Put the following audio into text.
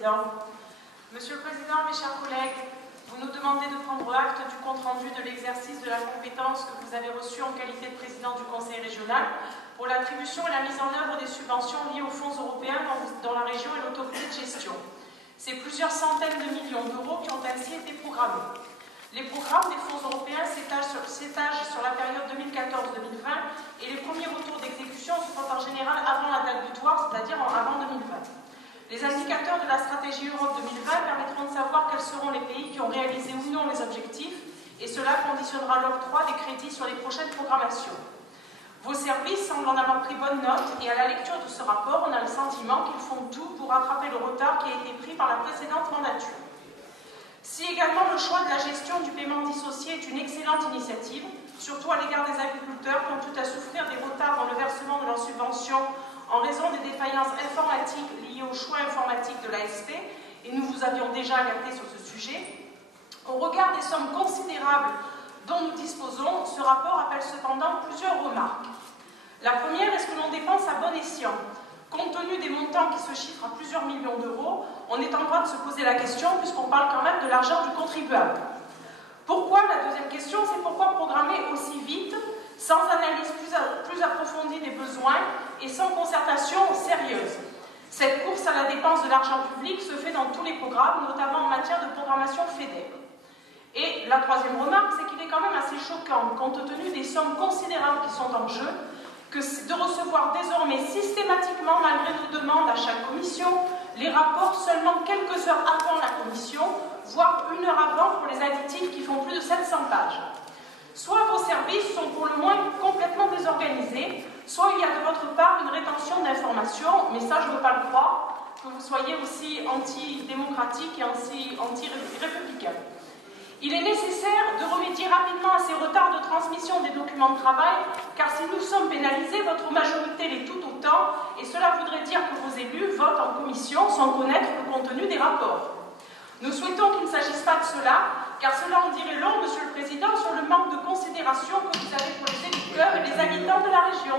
Président. Monsieur le Président, mes chers collègues, vous nous demandez de prendre acte du compte-rendu de l'exercice de la compétence que vous avez reçue en qualité de Président du Conseil régional pour l'attribution et la mise en œuvre des subventions liées aux fonds européens dans la région et l'autorité de gestion. C'est plusieurs centaines de millions d'euros qui ont ainsi été programmés. Les programmes des fonds européens s'étagent sur la période 2014-2020 et les premiers retours d'exécution se font en général avant la date butoir, c'est-à-dire avant 2020. Les indicateurs de la stratégie Europe 2020 permettront de savoir quels seront les pays qui ont réalisé ou non les objectifs et cela conditionnera l'octroi des crédits sur les prochaines programmations. Vos services semblent en avoir pris bonne note et à la lecture de ce rapport, on a le sentiment qu'ils font tout pour rattraper le retard qui a été pris par la précédente mandature. Si également le choix de la gestion du paiement dissocié est une excellente initiative, surtout à l'égard des agriculteurs qui ont tout à souffrir des retards dans le versement de leurs subventions en raison des défaillances informatiques liées au choix informatique de l'ASP, et nous vous avions déjà alerté sur ce sujet, au regard des sommes considérables dont nous disposons, ce rapport appelle cependant plusieurs remarques. La première est ce que l'on dépense à bon escient. Compte tenu des montants qui se chiffrent à plusieurs millions d'euros, on est en droit de se poser la question puisqu'on parle quand même de l'argent du contribuable. Pourquoi, la deuxième question, c'est pourquoi programmer aussi vite, sans analyse plus approfondie des besoins et sans concertation sérieuse? Cette course à la dépense de l'argent public se fait dans tous les programmes, notamment en matière de programmation FEDER. Et la troisième remarque, c'est qu'il est quand même assez choquant, compte tenu des sommes considérables qui sont en jeu, de recevoir désormais systématiquement, malgré nos demandes à chaque commission, les rapports seulement quelques heures avant la commission, voire une heure avant pour les additifs qui font plus de 700 pages. Soit vos services sont pour le moins complètement désorganisés, soit il y a de votre part une rétention d'informations, mais ça je ne veux pas le croire, que vous soyez aussi antidémocratique et anti-républicain. Il est nécessaire de remédier rapidement à ces retards de transmission des documents de travail, car si nous sommes pénalisés, votre majorité l'est tout autant, et cela voudrait dire que vos élus votent en commission sans connaître le contenu des rapports. Nous souhaitons qu'il ne s'agisse pas de cela, car cela en dirait long, Monsieur le Président, sur le manque de considération que vous avez pour les électeurs et les habitants de la région.